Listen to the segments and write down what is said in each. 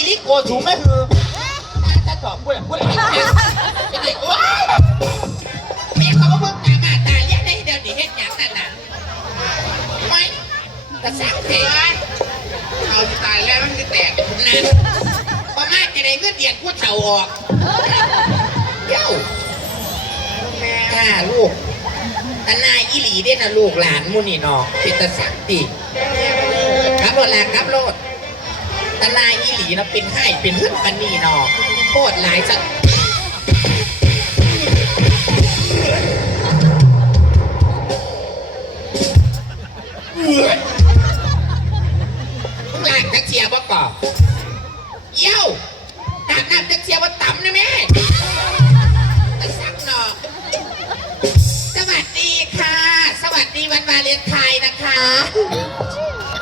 อีลิโกสูงไม่คือจะตอบพูดพูดอะไรว้ายม่เขาบอกตามาตาเลี้ยงได้เดี๋ยวนี้เฮ็ดหยังนั่นน่ะไม่กระสังเทเอาตายแล้วมันจะแตกนั่นประมาณจะได้เงินเดือนผู้เฒ่าออกเย้าค่ะลูกตาหนายอีหลีเด้นะลูกหลานมูนี่นาะเป็นตาสังติครับรถแลกครับรถ ตานายอีหลีนะเป็นให้เป็นเพื่อนปันนี่นาะโคตรหลายสักมึงลากจักเชียร์บ่ก่อเย้าตามน้ำจักเชียร์ว่าต่ำนะแม่ไปสักหนอกสวัสดีค่ะ สวัสดีวันวาเลนไทน์นะคะ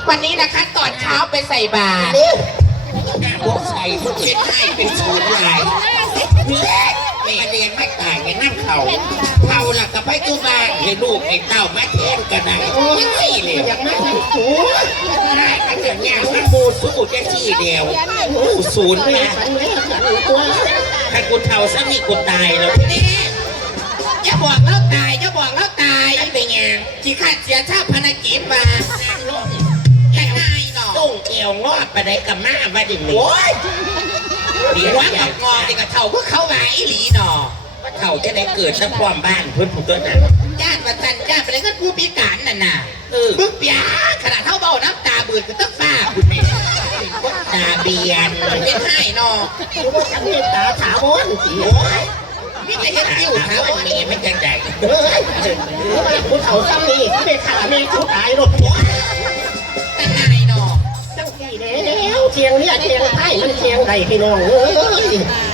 วันนี้นะคะตอนเช้าไปใส่บาตรพวกใส่พวกเช็ดให้เป็นศูนย์ลายแม่เรียนไม่ต่างกันนั่งเขาเขาหลักกับไปตู้บ้านให้ลูกให้เต้ามาเทียนกันได้โอ้ยสี่เลยยังไม่ถึงศูนย์ได้กันอย่างเงี้ยมันโมสู้แค่สี่เดียวโอ้ศูนย์นะถ้ากูเท่าซะนี่กูตายแล้วนี่อย่าบอกแล้วตายอย่าบอกแล้วตายเป็นไงที่ข้าเสียชาติพนักกิจมาแค่ นายหนอต้งเอวงอดไปได้กับมามาดิโอ้ยเดี๋ยวว่ากับงอนี่ก็เท่าก็เข้ามาอีหลีหนอว่าเท่าจะได้เกิดสักความบ้านเพื่อนผู้ตัวนั้นญาติประจันญาติไปเลยก็ผู้พิการน่ะน่ะเออบึ้งเปียขนาดเท่าเบาน้ำตาเบื่อก็ต้องฟ้าคุณแม่ตาเบียนเป็นให้นอรู้ว่าฉันมีตาถาวรสิโอ้ยนี่จะเห็นติ้วเท้ามันมีไม่จังใจเฮ้ยรู้ว่าผู้เฒ่าซ้ำนี่เขาไปขาแม่ผู้ตายรถหัวแต่นาย แล้วเชียงเนี่ยเชียงไทยมันเชียงใดพี่น้องเอ้ย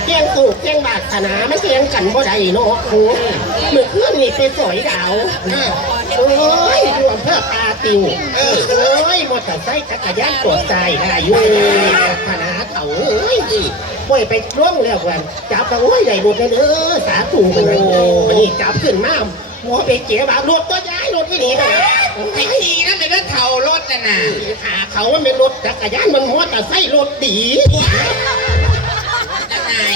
เชียงสูกเชียงบาดขนามันเชียงกันบ่ได้เนาะโอ้ยเมื่อคืนนี่ไปสอยดาวเอ้ยรวมเพื่อตาติวเอ้ยมอเตอร์ไซค์จักรยานตรวจใจได้อยู่ขนาเฒ่าเอ้ยป่วยไปร่วงแล้วกันจับไปโอ้ยใหญ่หมดเลยเด้อสาธุมันเลยมันนี่จับขึ้นมาหัวไปเจียบารถก็ย้ายรถที่นี่นะไอ้ทีนั่นเป็นเรื่อง เท่ารถน่ะน่ะขาเขาว่าเป็นรถจักรยานมันมอเตอร์ไซค์รถดีแต่นาย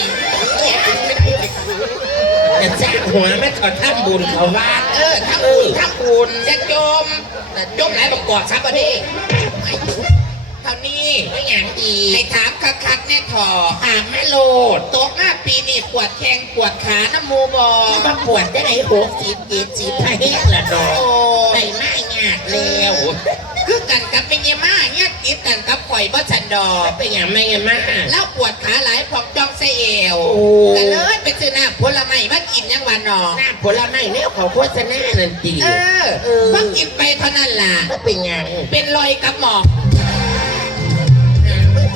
จะจ้างหัวไม่ขอทำบุญเขาว่าเออทำบุญทำบุญจะจมจมหลายประกอบครับวันนี้เท่านี้ไม่อย่างอีให้ถามคักๆแน่ถอถามแม่โลดตกมาปีนี้ปวดแข้งปวดขาน้ำมูบอมาปวดจะไหนหกสิบเจ็ดสิบพะเฮกละดอกไปไม่งาดแล้วคือกันกับเป็นยาม่าเนี่ยติดกันกับข่อยบ่ชันดอกเป็นอย่างไม่ยาม่าแล้วปวดขาหลายพองจองเสเอวกันเลยไปซื้อน้ำผลไม้มากินยังวันนอน้ำผลไม้เนี่ยเขาโฆษณานันตีเออพอกินไปเท่านั้นล่ะเป็นยังเป็นรอยกับหมอก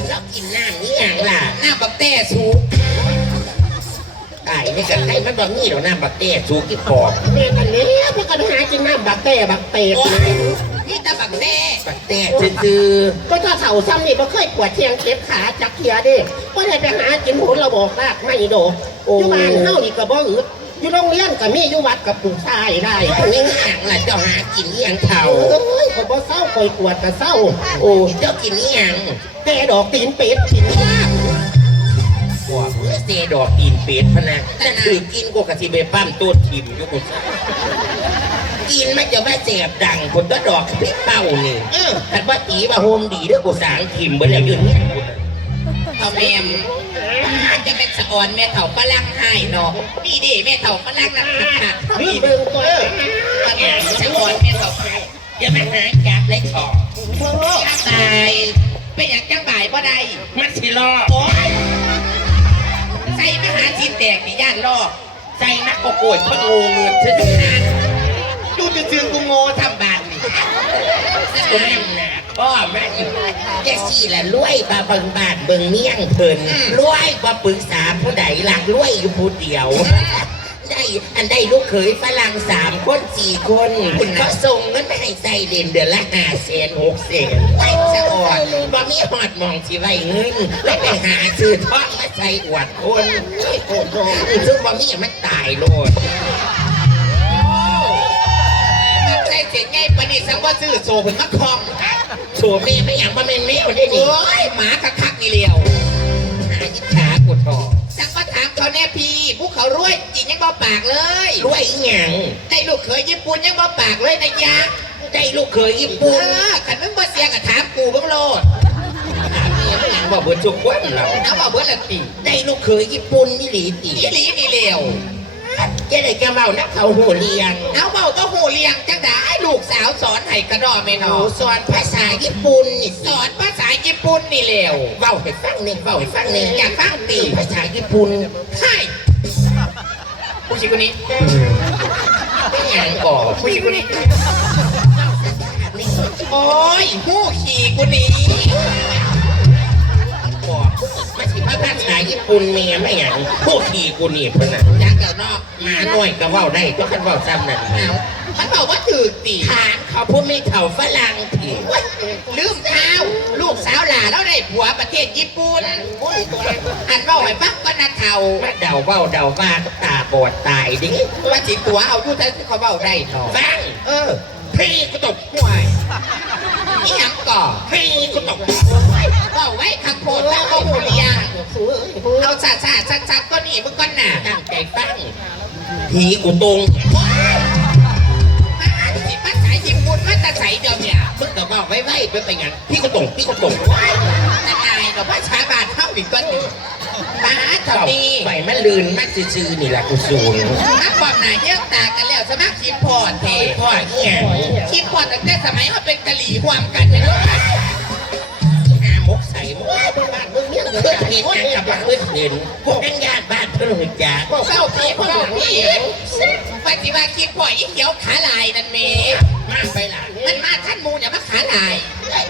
แล้วกินน้ำนี่อย่างล่ะน้ำบักแต้สูงตายนี่กันได้มันบะมี่หรอกน้ำบักแต้สูงกี่ปอบเด็กกันนี้พวกกันหากินน้ำบักเต้บักเต้โอ้ยนี่แต่บักแต้บักแต้ซื่อก็ถ้าเฒ่าซ้ำนี่บ่เคยปวดเชียงเจ็บขาจักเทียเดิก็ได้ไปหากินผลเราบอกรากไม่โดอยู่บ้านเฮานี่ก็บ่อึดอยู่โรงเรียนก็มีอยู่วัดกับปู่ชายได้ๆนี่อย่างล่ะเจ้าหากินเลี้ยงเท่าเอ้ยก็บ่เศร้าคอยปวดก็เศร้า โอ้เจ้ากินนี่อย่างแต่ดอกตีนเป็ดกินหัวเพื่อ เซดอกกินเป็ดพะนะนั่นคือกินกูกะทิเบปั้มตัวทิมอยู่กูซะกินไม่จะไม่เจ็บดังคนตัวดอกพี่เป้านี่เออแต่ว่าตีว่าโฮมดีเด้อกูสางทิมเบ่แล้วยืนเนี่ยกูน่ะเขาแม่มจะเป็นสะออนแม่เถ่าฝรั่งให้เนาะนี่ดิแม่เถ่าฝรั่งนะค่ะนี่นี่เบิ่งตัวฝรั่งสะออนแม่เถ่าฝรั่งอย่ามาหาจับเลยขอตายเป็นอย่างจังบ่ายบ่ได้มันสิรอโอ้ยใส่มหาชินแตกนี่ย่านรอใส่นักโกโกยมันงูเงินเช่นนั้นดูจะซื้อกูโง่ทำบานนี่ตัวแม่หนาพ่อแม่อยู่แกสี่ละรวยมาเบิงบาทเบิงเมี่ยงเพิ่นรวยมาปรึกษาผู้ใดหลักรวยอยู่ผู้เดียวได้อันได้ลูกเขยฝรั่งสามคนสี่คนเขาส่งเงิน ไปให้ใส่เดือนเดือนละห้าแสนหกแสนไว้สะออดบ่มีหอดมองสิไว้เงินแล้วไปหาซื้อทองมาใส่อวดคนโอ้โหซึ่งบ่มีมันตายโลดใส่เสียงไงปะนี่สังว่าซื้อโซ่เพิ่นมาคองโฉมนี่ไม่อย่างว่าเป็นแมวได้ดิโอ้ยหมากระคักนี่เลียวอิจากูทอจังก็ถามเขาแน่พี่พวกเขารวยจริงยังบ่ปากเลยรวยอีหยังได้ลูกเขยญี่ปุ่นยังบ่ปากเลยนะยะ ได้ลูกเคยญี่เอปุ่นอขันมึงบ่เสียงก็ถามกูเบิ่งโลดถามนี่มันหยังบอกเบิดทุกวันเราเอาบ่เบิ่งละติได้ลูกเคยญี่ปุ่นนี่หลีตีอีหลีนี่เร็วจะได้จะเมานักเขาหัวเรียง เอาเบาก็หูเลี้ยงจังได้ลูกสาวสอนให้กระดอแม่หนนูอสอนภาษาญี่ปุ่นนี่สสออนนภาษาญี่ปุ่นนี่เร็วเว้าให้ฟังหนึ่งเว้าให้ฟังหนึ่งอยากฟังติภาษาญี่ปุ่นใช่ผู้ชายคนนี้ไม่หยังก่อผู้ชายคนนี้ โอ้ยหู้ขี่กูหนีบอกมาสิภาษาญี่ปุ่นเมียไม่หยังพวกขี่กูนี่เพิ่นน่ะอยากเกิดนอกมาหน่อยก็เว้าได้ก็คันเว้าซ้ำนั่นเอามันบอกว่าถือตีถามเขาพูดไม่เท่าฝรั่งทีลืมเท้าลูกสาวหลาแล้วได้ผัวประเทศญี่ปุ่นอันว่าไว้ปักก็นาเทามาเดาเว้าเดาว่าตาบอดตายดิว่าจิตัวเอาอยู่แต่เขาเบาได้เนาะฟังเออ พี่ก็ตกห่วยอีหยังก่อพี่ก็ตกเบาไว้ขังโพดแล้วก็หูเลียงเอาซาซาซัดซัดก็หนีมึงก็หนาตั้งใจฟังผีกูตรงมาสาษาญี่ปุ่นมาตะใสเดียวเนี่ยมึงก็บอกไว้ไว้เป็นไปงั้นพี่ก็ตรงพี่ก็ตรงนั่นนายกับภาษาบาทเท่าอีกตัวหนึ่ง มาเท่านี้ไฟมันลืนมันซื่อๆนี่แหละกูสูนนักความหนาเยอะตากันแล้วสมัครคิมพอร์ตเทพ่อเหี้ยคิมพอร์ตตั้งแต่สมัยเขาเป็นกะหรี่หวมกันเลยหามกใส่มกเพื่อนเห็นอย่างกับเพื่อนเห็นพวกนั้นญาติบ้านเพื่อนหุ่นจ่าเก้าปีเก้าปีปฏิวัติคิมพอร์ตอีเขียวขาลายนั่นเมมากไปหล่ะมันมาท่านมูอย่ามาขาลาย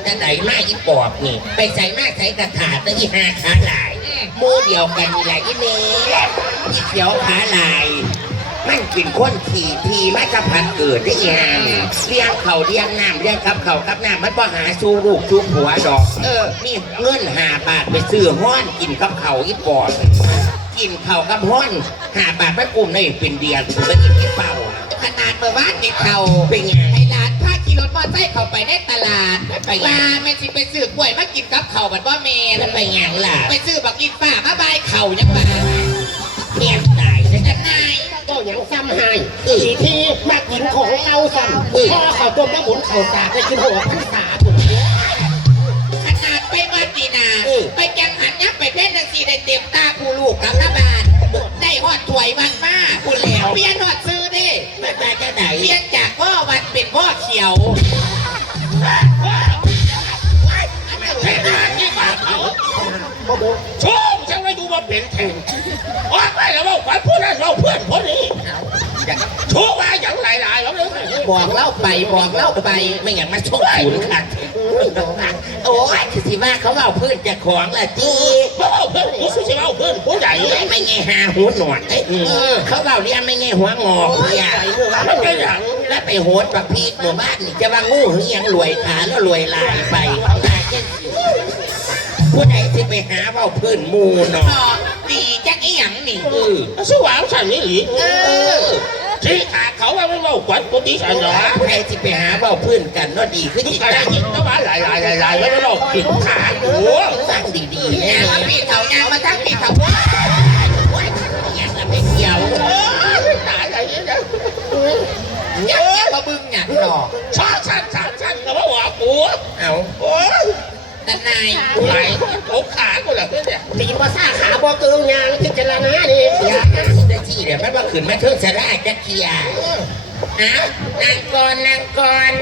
จะไหนมาอีปอบนี่ ไปใส่มาใส่กระถาตะอีหาขาลายโมเดียวกันนี่แหละอีเมอีเขียวขาลาย มันกินคนขี่ทีม่กระพันเกิดได้ยังเลี้ยงเขาเลี้ยงน้ำเลี้ยงกับเขากับน้ำมันบ่หาชูลูกชูผัวดอก เออนี่เงินหาบาทไปซื้อห้อนกินกับเขาอีปอบกินเขากับห้อนหาบาทไม่กลุ่มได้เป็นเดียนไปกินที่เป่าขนาดเมื่อวานติดเขาเป็นไง ไอ้หลานพาขี่รถมอเตอร์ไซค์เข้าไปในตลาดไปว่าแม่สิไปซื้อกล้วยมากินกับเขาวบัดว่าเมนแล้วไปหยังล่ะ ไปซื้อบักกินป้ามาบายเข่ายังมาเพียงตายจะนายก็ยังซ้ำให้อีทีมากินของเราซ้ำพ่อเขาต้มแล้วหมุนเข่าสากไปกินหัวพันสาผมขนาดไปวัดดีนาไปจังหันยักไปเพ่นทังสีได้เต็มตาคูลูกกับหน้าบานได้หอดถวยวันมาคูแล้วเปลี่ยนหอดซื้อเด้ไม่ไปจะไหนเปลี่ยนจากพ่อวันเป็นพ่อเขียว พ่อโบชมจังไว้ดูว่าเป็นแทงออกไปแล้วว่าขวัญผู้นั้นเราเพื่อนคนนี้ชูว่าอย่างไรหลายเราเลยบอกเล่าไปบอกเล่าไปไม่อย่างมาชกขุนขัดโอ้ยคือสิว่าเขาเอาเพื่อนจะของละจีเอาเพื่อนกูสิเอาเพื่อนผู้ใหญ่ไม่ไงหาหัวหนวดเขาเอาเรียนไม่ไงหัวงอกเนี่ยมันเป็นอย่างแล้วไปโหดประพีกหมู่บ้านนี่จะว่างูเฮียงรวยขาแล้วรวยลายไปเขาได้เช่น ผู้ใดที่ไปหาเบาเพื่อนมูเนาะอ๋อดีจักอีหยังนี่เออสว่างฉันนี่หลีเออที่ขาเขาว่าไม่เบาขวัญปกติฉันเหรอใครที่ไปหาเบาเพื่อนกันเนาะดีขึ้นจิตใจยิงก็มาหลายหลายหลายหลายแล้วเราปิดขาโอ้ฟังดีๆยานะงมาปีเขายางมาทั้งปีเขาอย่างละไม่เกี่ยวตายอะไรเนี่ยอยากเก็บมาบึ้งหยังหรอกชอบฉันสามฉันก็ว่าหัวปูเอาโอ้ย แต่นายไหลโขขากูเหรอเนี่ยตีนภาษาขาบ่เกิงยางพิจารณาดิอย่าได้ที่เดี๋ยวมันมาขึ้นมาเทิงสะได้จะเกียร์อ้าวนางก่อนนางก่อน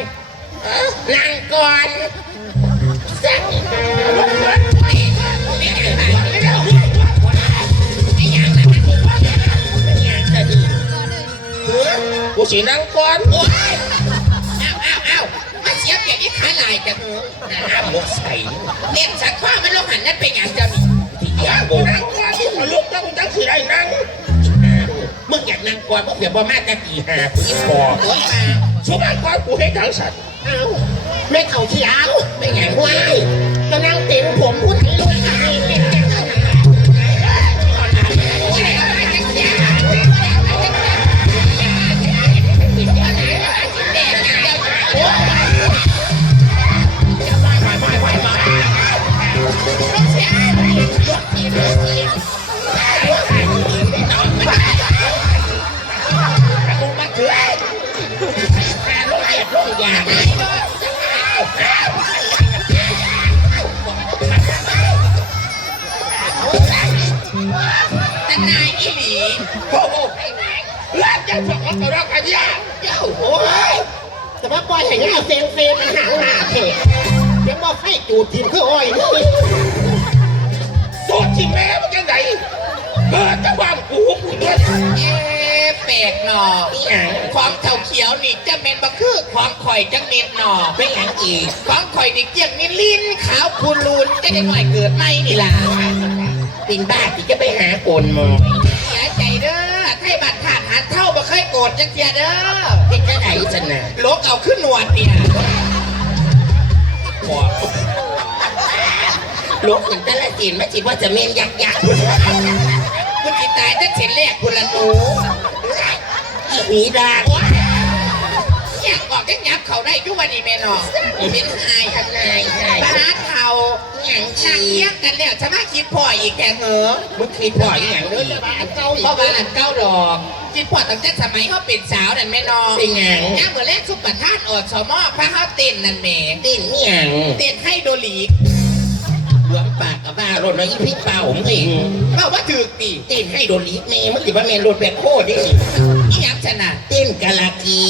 เอ้านางก่อนสักกูสีนางก่อนโอ้ย เปรียบอีขาลายจังน้ำมกใส่เลี้ยสักข้อมันลงหันนั่นเป็นอย่างเจ้านี่ที่ยากูนางก่าที่หัวลูกต้องจังสีได้นั่งมึงอยากนั่งก่อนมึงเดี๋ยวบ่มาจะตีหาปีพอบโอ้ยมาสุภานก่อนกูให้ทั้งสัตว์เอ้าไม่เข่าเขียวไม่แหงไหว้ายก็นั่งเต็มผม ทนายอีหลีโอ้โหรัจะสองตัวรากันยาเจ้าโอ้ยแต่ว่าปล่อยให้เงาเซงเซงมันหางหนาเถอะเดี๋ยวมาให้จูดทีมเพื่ออ้อยเลย ที่แม่มันยังไงเกิดจะวางกูกูเนี่ยเอ๊ะแปลกหนอนี่หยังความเท่าเขียวนี่จะเมนบักคือความข่อยจังเมนหนอไม่หยังอีกความข่อยนี่เกี่ยงนี่ลิ้นขาวคูลูนจะได้หน่อยเกิดไม่นี่ล่ะปินบ้าที่จะไปหาโกนมองเสียใจเด้อไทยบัตรขาดหาเท่าบ่เคยโกรธจังเสียเด้อเป็นจะไหนสนะลกเอาขึ้นหนวดเนี่ยบอก ลูกถึงต่ละจีนไม่จีว่าจะเมนยักยักคุณจิตายถ้าเสร็จแรกคุณละหนูอีหนีดาอยากออกยังยับเขาได้ยุวันนี้แม่นอเป็นไฮทำนายใช่ปาเขาอย่างนางเลี้ยงกันแล้วจะมาคิดพ่ออีกแกเหรอมึงคิดพ่ออีหยังด้วยเก้าอีกเพราะว่าอันเก้าดอกคิดพ่อตั้งแต่สมัยเขาเป็นสาวนั่นแม่นอเป็นหยังย่าเมื่อแรกซุปเปอร์ท่านอดสมอพระเขาเต้นนั่นแม่ติ้นนี่ยังเต้นให้โดลีก กกับบ้ารถแล้วอีพี่เป่าผมเองเล่าว่าถือตีเต้นให้โดนลีกเมย์มันถือว่าเมนรถแบบโคตรดิอีหยังชนะเต้นกะลากี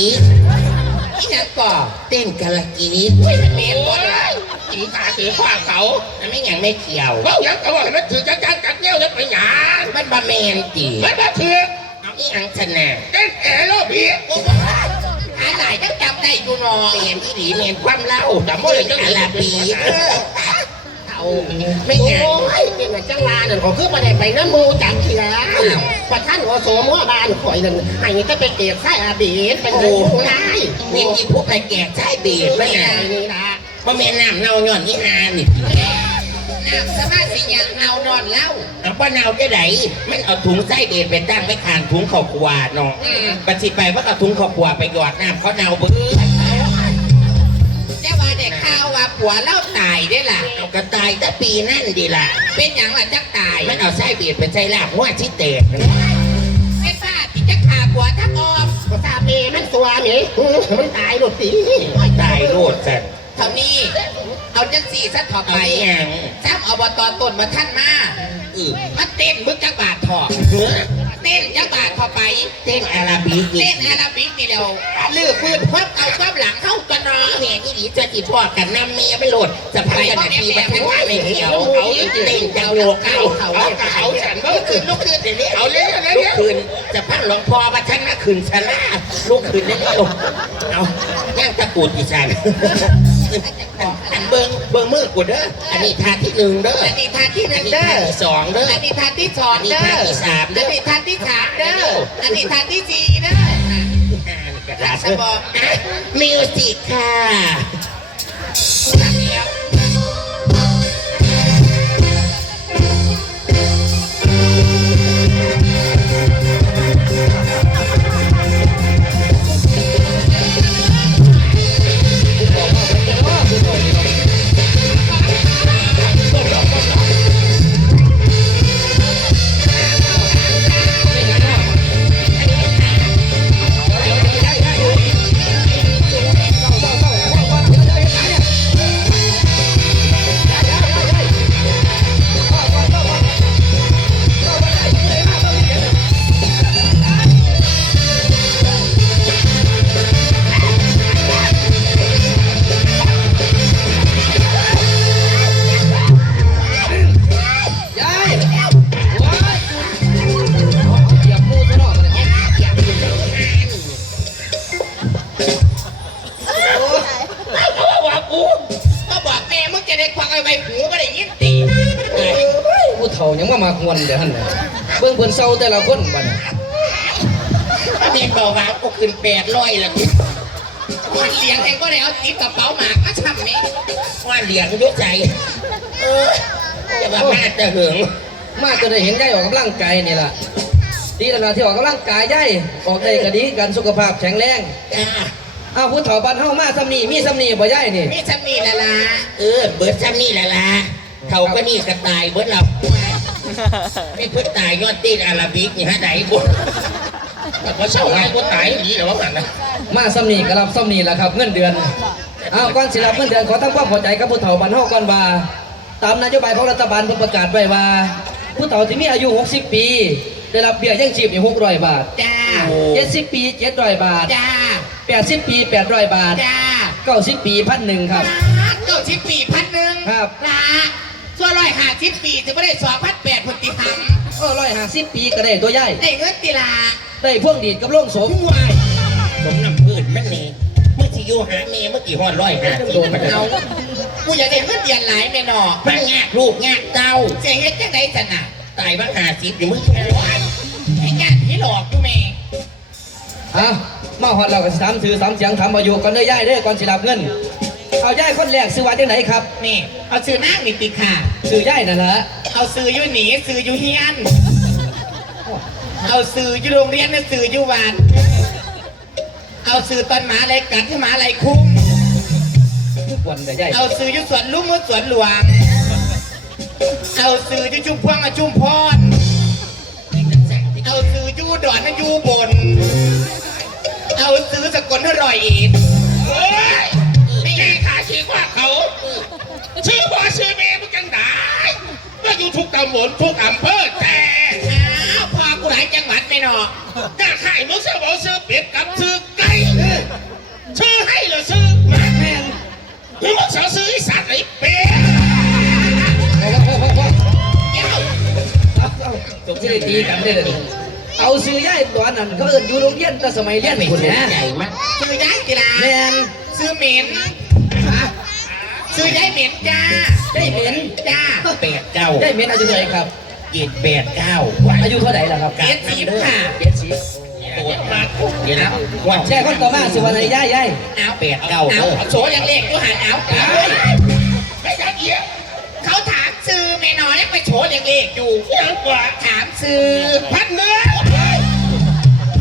อีหยังก่อเต้นกะลากีไม่เป็นเมนบ่ได้จีตาสีขวาเขาอันไม่หยังไม่เกี่ยวเขายังเขาว่ามันถือจังจังกัดเงี้ยวแล้วไปหยามันบะเมนจีมันบะถือเอาอีหยังชนะเต้นแอโรบีโอ้โหหาหลายจังจำได้อยู่หนอเมนที่ดีเมนความเล่าแต่เมื่อไรกะลาบีเอา ไม่โอ้หยังยเป็นว่าจังลานั่นเขาคือมาได้ไปน้ำมูจักทีละประท่านหัวโสมว่าบ้านข่อยนั่นไอ้นี่ก็ไปเกศไส้อาบีดเป็นโอ้ยายเมนที่พวกไอ้แก่ใช้เบียดมันไอ้น่ะนี่ละบ่เมนน้ำเน่าย่อนที่หานี่น้ำสมาสิยังเอานอนเล่าเอาป้าเนาจะไหนมันเอาถุงไส้เบียดไปตั้งไว้คานถุงข้าวขวาเนาะอืมปฏิไปว่าเอาถุงข้าวขวาไปหยอดน้ำเขาเนาเบื้อแต่ว่าเด็กข่าวว่าผัวเล่าตายได้ล่ะ แต่ปีนั่นดีล่ะ เป็นอย่างล่ะจักตาย มันเอาไส้เบียดไปใส่ลาบหัวที่เตะไม่ทราบที่จะขาผัวทั้งออมภาษาเมมันตัวนี่มันตายหมดสิตายโลดสัตว์เท่านี้ เอาจังสี่ซะถอดเอาไปอหย่างซ้ำอบตต้นมาท่านมาเออมาเต้นมึกจักบาทถอด เนื้อเต้นจักบาทเข้าไป เต้นอาราบิกนี่เต้นอาราบิกนี่เดียวลื้อฟื้นความเก่าความหลังเข้ากันเนาะแม่ที่ดีจะจีพอกันน้ำเมียไม่โหลดจะไปกันนาทีมาทั้งว่าไม่เกี่ยวเขาเต้นจังโลกเอาเขาเขาฉันเมื่อคืนลูกคืนเดี๋ยวนี้เอาเลยลูกคืนจะพันหลวงพ่อมาทั้งนักคืนชนะลูกคืนได้เร็วเอาย่างตะกูดอีฉันอัน เบิ้งเบิ้งมือกูเด้อ อันนี้ทานที่หนึ่งเด้อ อันนี้ทานที่หอันึ่นงนี้เด้ทานอที่สองเด้อ อันนี้ทานที่สองเด้อ อันนี้ทานที่สามเด้ออันนี้ทานที่สามเด้อ อันนี้ทานที่สี่เด้อราชบอมิวสิกค่ะ แต่ละคนบัดน่ะเมียนบอกว่ากูขึ้นแปดร้อยแล้วคนเลี้ยงเองก็ได้เอาติดกระเป๋าหมากมาช่ำนี่ว่าเหลียงด้วยใจเออจะว่าแม่จะหึงมาก็ได้เห็นยายออกกำลังกายนี่ล่ะดีแล้วล่ะที่ออกกำลังกายยายออกได้ก็ดีกันสุขภาพแข็งแรงจ้าอ้าวผู้เฒ่าบ้านเฮามาซ้ำนี่มีซ้ำนี่บ่ยายนี่นี่จะมีละละเออเบิร์ดซ้ำนี่แหละล่ะเขาก็นี่กระตายเบิร์ดเรา ไม่เพิ่งตายยอดตีนอาราบิกนี่ฮะไหนบุญแต่ก็เศร้าไงกูตายอย่างนี้เหรอวะมันนะมาซ้ำนี่ก็รับซ้ำนี่ล่ะครับเงินเดือนอ้าวก่อนสิรับเงินเดือนขอทำความเข้าใจกับผู้เฒ่าบ้านเฮาก่อนว่า ตามนโยบายของรัฐบาลเพิ่นประกาศไว้ว่า ผู้เฒ่าที่มีอายุ 60 ปี ได้รับเบี้ยยังชีพอยู่หกร้อยบาทจ้าเจ็ดสิบปีเจ็ดร้อยบาทจ้าแปดสิบปีแปดร้อยบาทจ้าเก้าสิบปีพันหนึ่งครับเก้าสิบปีพันหนึ่งครับละ ส่วนร้อยห้าสิบปีจะไม่ได้สองพันแปดพุทธิพังเออร้อยห้าสิบปีก็ได้ตัวใหญ่ได้เงินตีลาได้พวงดีดกับโล่งโสมวายสมน้ำพืชมันนี่เมื่อที่อยู่หาเมย์เมื่อกี่หอดร้อยหาโดนมันเอาเอากูอยากได้เงินเดือนหลายแม่นอมันงากลูกงากเต้าเสียเฮ็ดจังไดสนะตายบ้างหาสิบอยู่มึงไอ้งานที่หลอกกูแม่อะมาหอดเราก็สามถือสามเสียงถามอายุก่อนเด้อย่ายเด้อก่อนสิรับเงิน เอาย่ายคนแรกซื้อว่าจังไหนครับนี่ เอาซื้อนั่งนี่ติค่ะ ซื้อย่ายนั่นละเอาซื้ออยู่หนีซื้ออยู่เฮียน เอาซื้ออยู่โรงเรียนนะซื้ออยู่วัดเอาซื้อตอนหมาอะไรกัดที่หมาอะไรคุ้ม ทุกวันแต่ย่ายเอาซื้ออยู่สวนลุมมือสวนหลวง เอาซื้ออยู่จุ่มพวงมาจุ่มพร เอาซื้ออยู่ดอนนะอยู่บน เอาซื้อสกลอร่อยอีก ชื่อเมย์มึงจังได้ว่าอยู่ทุกตำบลทุกอำเภอแต่อ้าพอกูหลายจังหวัดไม่นอถ้าขายมึงซื้อบอกซื้อเป็ดกับซื้อไก่ชื่อให้เหรอซื้อหมาแมนหรือมึงสอซื้อสัตว์ไอเป็ดเอาละพอพอพอเย้าเอาเอาจบที่ได้ตีกันได้เลยเอาซื้อย่ายตัวนั้นเขาเอินอยู่โรงเรียนแต่สมัยเรียนไม่คุณใช่นะใหญ่มากซื้อย้ายกีฬาแมนซื้อเหม็น ซื้อย้ายเหม็นจ้า ได้เหม็นจ้าแปดเก้าได้เหม็นอายุเท่าไหร่ครับเจ็ดแปดเก้าอายุเท่าไหร่ล่ะครับเจ็ดสิบค่ะเจ็ดสิบตัวมากเดี๋ยวนะว่าแช่คนต่อมาสิวันไหนย่ายย่ายเอาแปดเก้าเอาเออเอาโฉยังเลขกูหันเอาเอาไม่ยัดเยียดเขาถามซื้อแม่นอนแล้วไปโฉยังเลขอยู่ยังกว่าถามซื้อพันเนื้อ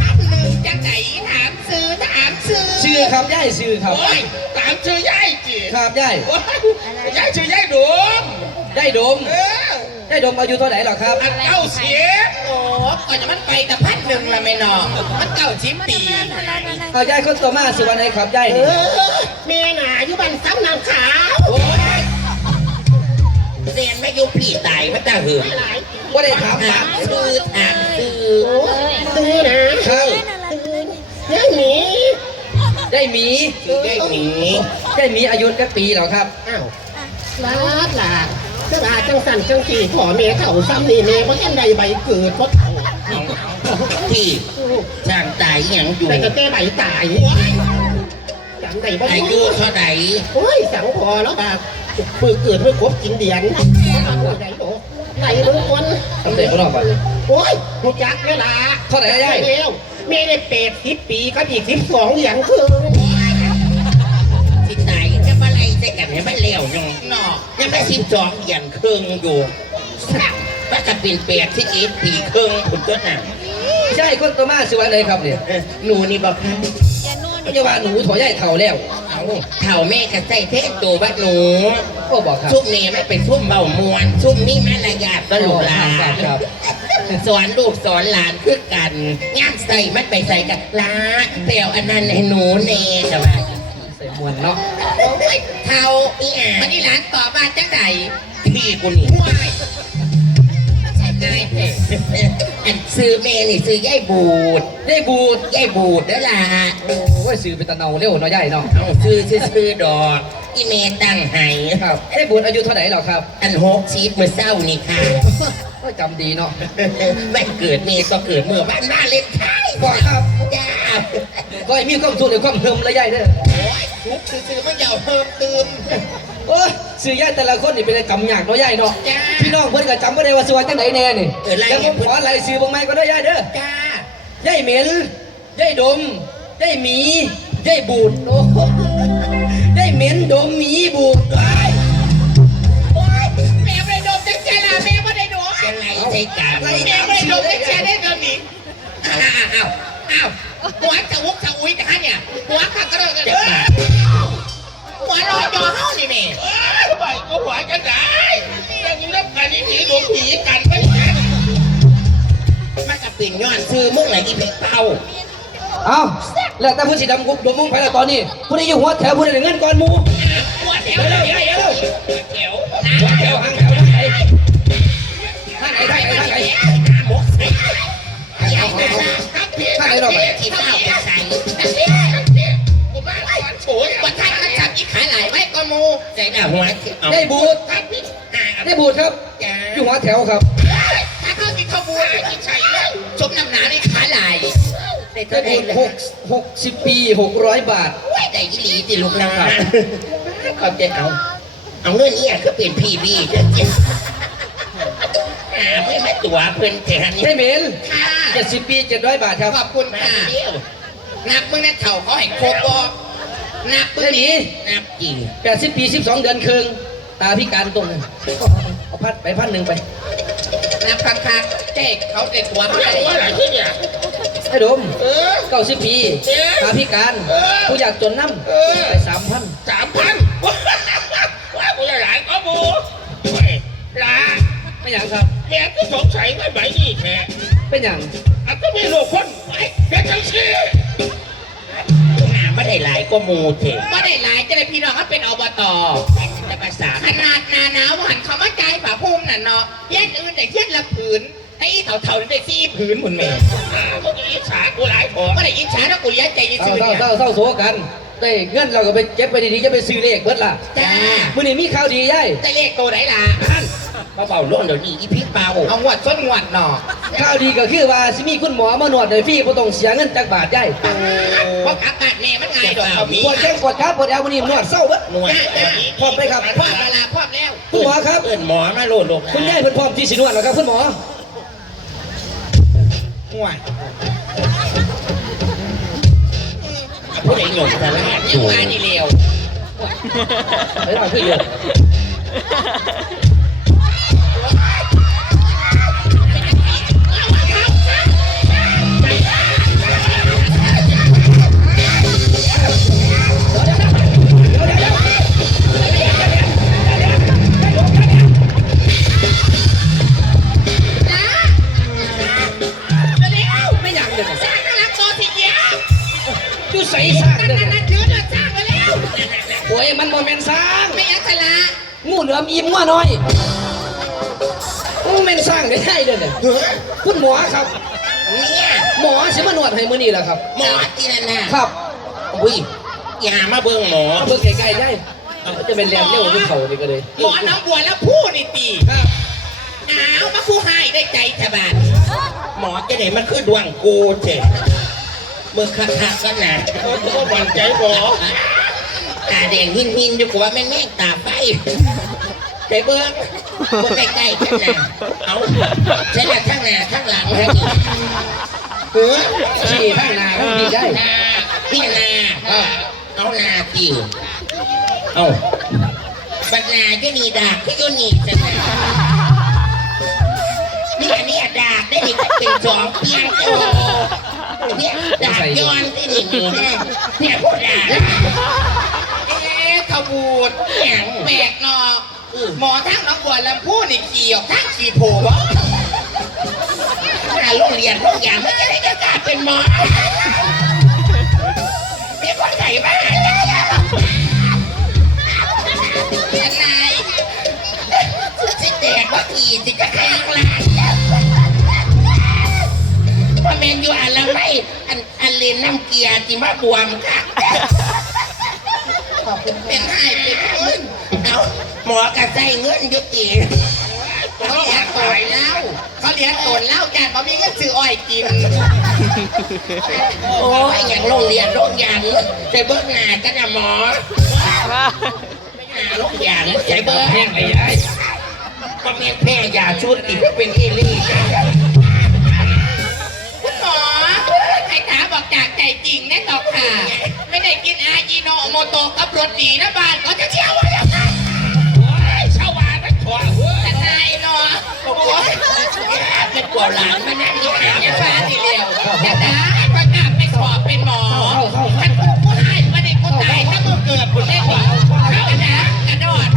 พันหนึ่งจังไหนถามซื้อถามซื้อชื่อครับย่ายชื่อครับโอ้ยตามชื่อย่ายจี ครับย่ายโอ้ยย่ายชื่อย่ายดมย่ายดมเออย่ายดมอายุเท่าไหร่หรอครับอันเก้าเสียโอ้ก่อนจะมันไปแต่พันหนึ่งละแม่นอนมันเก่าชิมปีเอาย่ายคนต่อมาสิวันไหนครับย่ายเอนี่อเมียหนาอยู่บ้านซ้ำนางขาวโอ้ยเรียนไม่ยุพี่ตายมาตาเหือหลายว่าได้ถามถาถามมซื้อถามซื้อโอ้ยซื้อนะครับซื้อเรื่องหนีได้หมีซื้อได้หนี ได้หมีอายุกี่ปีหรอครับ อ้าวลาดล่ะคืออาจังสันจังสี่ขอเมียเขาซ้ำนี่เมียเพราะยังใดใบเกิดเพราะเขาที่ช่างตายอย่างอยู่แต่จะแก้ใบตายจำได้บ่อายุเท่าไหร่โอ้ยสังพอแล้วบาเพิ่งเกิดเมื่อครบกินเดือนไหนโหไหนมึงคนทำเด็กเขาหรอกก่อนโอ้ยหูจักเวลาเท่าไหร่ยายเร็วเมียได้เป็ดสิบปีกับอีกสิบสองอย่างคือ ใส่กันให้มันเลี้ยวยังนอยังไม่สิบสองอย่างครึ่งอยู่ว่าจะเป็นเปียกที่อีกปีครึ่งคุณต้นน่ะย่ายคนต่อมาสิวันไหนครับเนี่ยเออหนูนี่บอกไม่ใช่ว่าหนูถอยย่ายเท่าแล้วเอาเถ่าแม่ก็ใส่เทศตัวว่าหนู ก็บอกครับ ซุ่มนี่ไม่เป็นซุ่มเบามวนซุ่มนี่แม่ระยาดก็ลูกหลาครับนครับ สอนลูกสอนหลานคือกันย่ามใส่มันไปใส่กันลาเปลวอันนั้นให้หนูเน่แต่ว่าใส่ มวนเนาะโอ้ยเท่าอีอะวันนี้หลานตอบมาจังไหนพี่กูนี่ห่วยใช่ไงเพ่อันซื้อเมนี่ซื้อยายบูดได้บูดยายบูดเด้อล่ะโอ้ยซื้อเป็นตะเนาเร็วเนาะย่ายเนาะเอาซื้อซื้อซื้อดอก อีเมตั้งให้ครับได้บูดอายุเท่าไหร่หรอครับ อันหกชีดเมื่อเศร้านี่ค่ะก็จำดีเนาะไม่เกิดเมก็เกิดเมื่อบ้านหน้าเล่นไทยบอกครับจ้า ก็ให้มีความสุขในความเพิ่มและย่ายเด้อโอ้ยทุกซื้อๆมันยาวเพิ่มเติมโอ้ยซื้อย่ายแต่ละคนนี่เป็นกำหยากเนาะย่ายเนาะจ้า พี่น้องเพิ่นก็จำบ่ได้ว่าสิว่าจังไดแน่นี่เออไล่ แล้วผมขอไล่ซื้อบางไม้ก็ได้ย่ายเด้อ จ้า ย่ายเหม็นย่ายดมย่ายหมีย่ายบูดโอ้โหย่ายเหม็นดมหมีบูดว้ายโอ๊ยแม่ไม่ได้ดมจังเจล่ะแม่ไม่ได้ดมยังไงใช่กันแม่ไม่ได้ดมจังเจได้ตอนนี้อ้าวอ้าวอ้าว หัวจะวุกจะอุ้ยแต่ฮะเนี่ยหัวข้างก็เลยกันเด้อหัวรอยอเฮ้านี่แม่เอ้ยไปก็หวายกันได้ยังยิงรับกันนี่ผีหลวงผีกันไม่ใช่มันก็เป็นย้อนซื้อมึงไหนอีเพกเป้าเอาแล้วแต่ผู้สิดำกุบดมมึงไปแล้วตอนนี้ ผู้ใดอยู่หัวแถวผู้ใดได้เงินก่อนหมู่หัวแถวเร็วเดี๋ยวๆเดี๋ยวเร็วแถวๆหัวแถวหางแถว ไม่หรอกกินข้าเป็ายผาก่อช้ขายไว้ก็มูได้บูดได้บูดครับ อยู่หัวแถวครับ ถ้าเขากินขบวบูดกินชัยสมน้ำหนาในขาไหลได้บูดหกหกสิบปีหกร้อยบาทได้ยี่หลีติลูกนะครับขอบใจเอาเอาเรื่องนี่ยก็เป็นพีบีเจ๊ไม่มาตัวเพื่อนแทนใช่ไหมค่ะ เจ็ดสิบปีเจ็ดร้อยบาทครับขอบคุณมาค่ะเดียวนับมึงในเถ่าเขาให้ครบบ่นับมึงได้หมีนี่นับกี่แปดสิบปีสิบสองเดือนครึ่งตาพิการตรงนั้นเอาพัดไปพันหนึ่งไปนับคักๆเจ๊เขาเด็กหัวเขาให้เรียกว่าอะไรที่เนี่ยไอ้ดมเออเก้าสิบปีเอ๊ะตาพิการเออผู้อยากจนน้เออำไปสามพันสามพันว้ากูจะหลายก็บูเฮ้ยลาไม่อย่างครับแกก็สงสัยว่าไหมนี่แท้ เป็นอย่างอะก็มีลูกคนไหนแกจังซี่หาไม่ได้หลายก็มูเถอะก็ได้หลายจะได้พี่น้องเขาเป็นอบตจะภาษาขนาดหนาหนาวหันเขามาใจผ่าพุ่มน่ะเนาะเย็นอื่นแต่เย็นละผืนไอ้เถ่าๆได้สี่ผืนหมุนแม่อ่ามึงจะอิจฉากูหลายขอก็ได้อิจฉาถ้ากูเลี้ยงใจยิ่เศร้าซื้อเศร้าเนี่ย เศร้าเศร้าโศกันได้เงินเราก็ไปเก็บไปดีๆจะไปซื้อเลขเบิดล่ะจ้า มื่อนี้มีข่าวดีย่ายได้เลขตัวไหนล่ะท่าน มาเบาล่วงเดี๋ยวนี้อีพิษเบาเอางวดส้นงวดเนาะข่าวดีก็คือว่าสิมีคุณหมอมานวดโดยฟรีบ่ต้องเสียเงินจักบาทย่ายเพราะอากาศแน่มันไงดอกเขามีปวดแข้งปวดขาปวดแอววันนี้นวดเศร้าเบิดหนวดจ้าจ้าพร้อมเลยครับพ่อเวลาพ่อแล้วคุณหมอครับเอิ้นหมอมาโลดโลกคุณย่ายเพิ่นพร้อมที่สินวดแล้วครับคุณหมอห่วยผู้ใดหนุ่มแต่ละยังมานี่เร็วเฮ้ยมาขึ้นอยู่เส่สร้างนั่นเด็ดนั่นยืนเลยสร้างมาแล้วโอ้ยมันโมเมนสร้างไม่ยักษ์ชละงูเหลือมอิ่มว่าน้อยโอ้เมนสร้างได้ได้เด้อเนี่ยคุณหมอครับ เนี่ยหมอสิมานวดให้มื้อนี้แหละครับ หมอที่นั่นน่ะครับอุ้ยอย่ามาเบิ่งหมอเอาเบิ่งไกลๆได้เอาจะเป็นแรงเร็วที่เขานี่ก็เลยหมอน้องบัวแล้วพูดนี่ตีครับอ้าวมาผู้ให้ได้ใจฉบานหมอจะไหนมันคือดวงกูเจ็ เมื่อคักคักๆกันนะเขาก็หวั่นใจหมอตาแดงหินหินอยู่กว่าแม่งแม่งตาไฟใจเบิ้งพวกใกล้ๆกันนะเอาใช่ละข้างหน้าข้างหลังฮะนี่เออชี้ข้างหน้าข้างนี้ได้หน้าพี่นาเอาหน้าติวเอาบัดนาก็นี่ดากก็ยู่นี่จังเลยนี่อันนี้ดากได้นี่ก็เป็นสองเพียงเออเนี่ย ดากย้อนที่นี่นี่เนี่ยพูดดาเอ๊ะขบูดอย่างแปลกเนาะหมอทั้งน้องบัวลำพูนี่ขี่ออกทั้งขี่โผล่บ่ถ้าโรงเรียนโรงยามไม่จะได้จะกลายเป็นหมอมีคนใส่บ้านอะไรสิแตกว่ากี่สิ พอแมนอยู่อันละไม่อันอันเลนน้ำเกียร์ที่มาบวมค่ะเป็นให้เป็นให้มึงเอาหมอกระใส่เงินอยุติเขาเลี้ยงตนเหล้าเขาเลี้ยงตนเหล้าจ้ะเขามีเงินซื้ออ้อยกิน โอ้ยอย่างโรงเรียนโรงยามใจเบิ้งหน้ากันนะหมอหน้าโรงยามใจเบิ้งแห้งไอ้ยัยก็เมียแพ้ยาชุดติก็เป็นเอลี่ จากใจจริงแน่ต่อค่ะ ไม่ได้กินอาจีโนโมโตกับรถดีนะบ้านก็จะเที่ยวว่าอย่างไยชาวบ้านไม่ขวาหัวแต่นายเนาะโอ้ยเป็นกลัวหลานมันนั่งอยู่อย่านี้ฟ้าทีเดียวแต่ตาประกาศไปขอเป็นหมอฉันกูกูหายมาเด็กกูตายถ้ากเกิดกูได้หวังเขานะกระโดด